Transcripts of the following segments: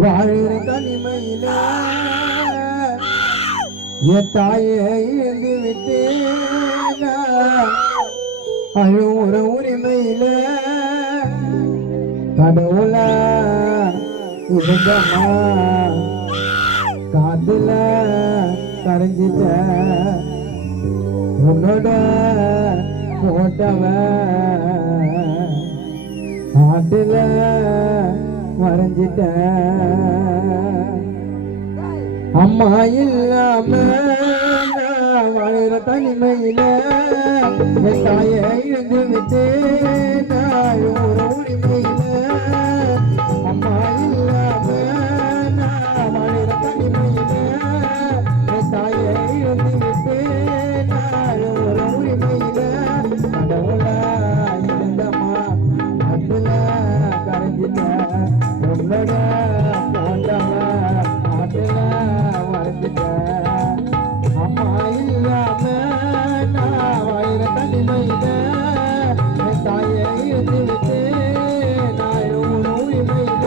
வாழ்கிற தனிமையில என் தாயை இழந்து விட்டேன் அழுவுற உரிமையில கடவுள இருந்தம்மா காத்துல கரைஞ்சிட்ட உன்னோட போட்டவ ஆட்டுல மறைஞ்சிட்ட அம்மா இல்லாம வாழ்கிற தனிமையில என் தாயை இழந்து விட்டேன் ஒரு உரிமையில அம்மா இல்லாம வாழ்கிற தனிமையில என் தாயை இழந்து விட்டேன் ஒரு உரிமையில கடவுளா இருந்தம்மா அதுல கரைஞ்சிட்ட உன்னோட போட்டவ ஆட்டுல மறைஞ்சிட்ட அம்மா இல்லாம நான் வாழ்கிற தனிமையில என் தாயை இழந்து விட்டேன் நான் ஒரு உரிமையில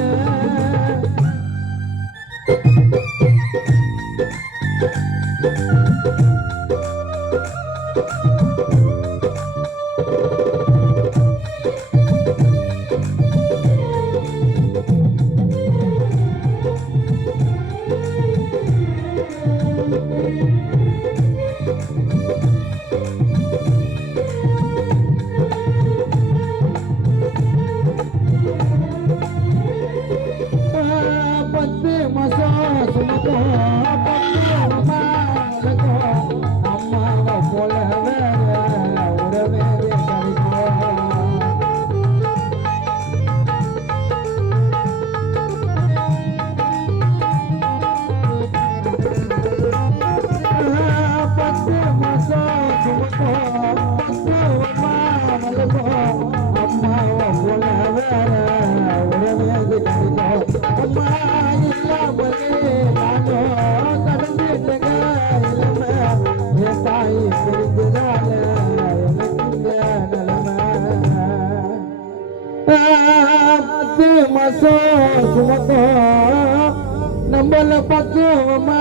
நம்மள பக்குவமா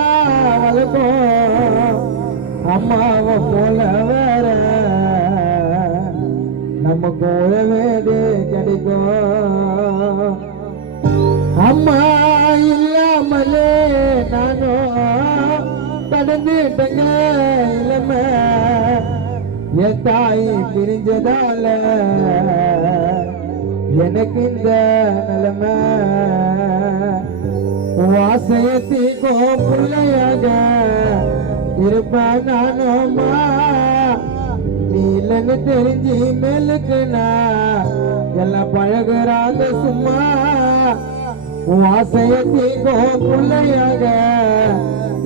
வளர்க்கும் அம்மாவை போல வேற நம்ம கூடவே கிடைக்கும் அம்மா இல்லாமலே நானும் கடந்துட்டங்க இளமை என் தாய் பிரிஞ்சதால எனக்கு இந்த நிலைமை வாசயத்திக்கோ பிள்ளையாக இருப்பேன் நானும்மா நீ இல்லைன்னு தெரிஞ்சு மேலுக்கு நான் எல்லாம் பழகுறாங்க சும்மா வாசயத்திக்கோ பிள்ளையாக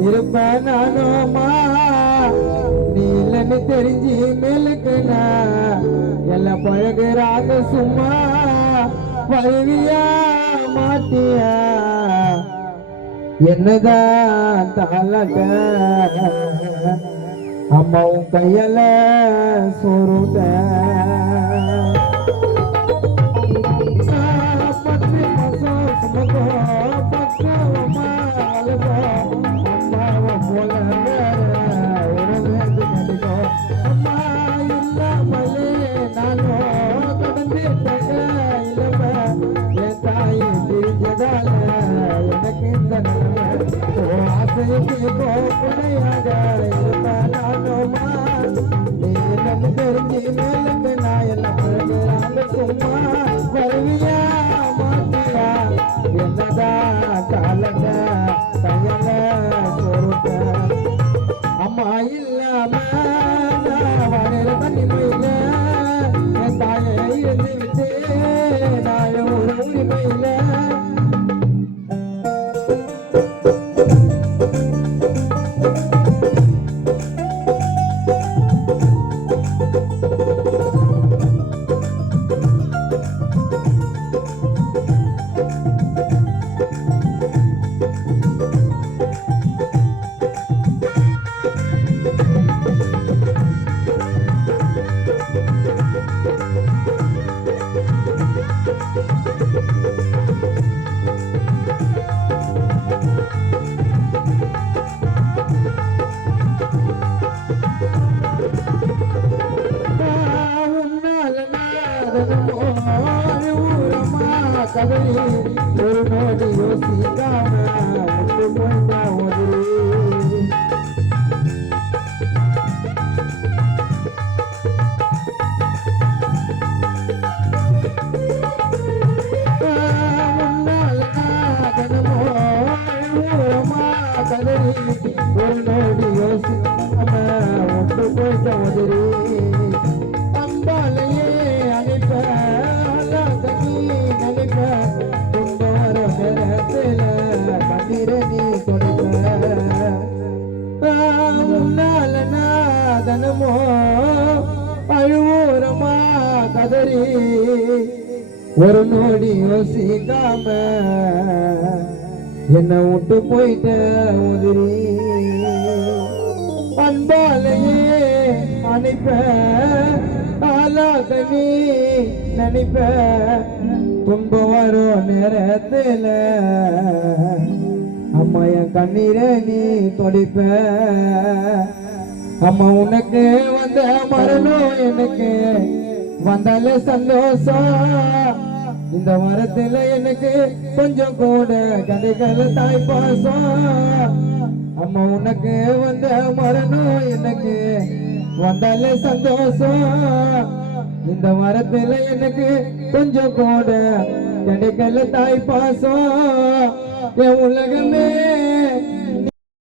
இருப்பேன் நானும்மா நீ இல்லைன்னு தெரிஞ்சு மேலுக்கு நான் எல்லாம் பழகுறாங்க சும்மா பழவியா மாட்டியா என்னதான் தாளக அம்மாவும் கையில சோறுட பத்து மாசம் சுமக்கோ பக்குவமா அழுகோ அம்மாவை போல ஒரு வேண்டு கிடைக்கோ அம்மா இல்லாமலே நானும் கடந்து இளமை என் தாயை பிரிஞ்சதால எனக்கு இந்த ஆசைக்கு கோப்பனையாக இருப்பேன் நானுமா நீ என்னன்னு தெரிஞ்சு மேலுக்கு நான் எல்லாம் பிறகுறாங்க சும்மா வருவியா மாட்டியா என்னதான் காலங்க கையல சொருக்க அம்மா இல்லாம வாழ்கிற தனிமையில என் தாயை இருந்து விட்டு நான் ஒரு உரிமையில கதறி ஒரு நோடி யோசிக்காம ஒன்று போய்ந்த உதறி ஒரு நோடி யோசிக்காம ஒன்று போய்ந்த உதறி அம்பாலையே அனுப்ப கண்ணி நினைப்ப துன்போர நேரத்தில் கண்ணீரை நீ கொடுப்ப முன்னால நாதனமோ அழுவோரமா கதறி ஒரு நோடி யோசிக்காம என்ன விட்டு போயிட்ட உதிரி அன்பாலையே அனுப்ப ஆளாக நீ நினைப்ப துன்பம் வரும் நேரத்தில் அம்மா என் கண்ணீரை நீ தொடிப்ப அம்மா உனக்கு வந்த மரணம் எனக்கு வந்தால சந்தோஷம் இந்த வாரத்துல எனக்கு கொஞ்சம் கூட கதைகள் தாய் பாசம் அம்மா உனக்கு வந்த மரணம் எனக்கு வந்தாலே சந்தோஷம் இந்த வாரத்துல எனக்கு கொஞ்சம் கூட கிடைக்கல தாய் பாசம் என் உலகமே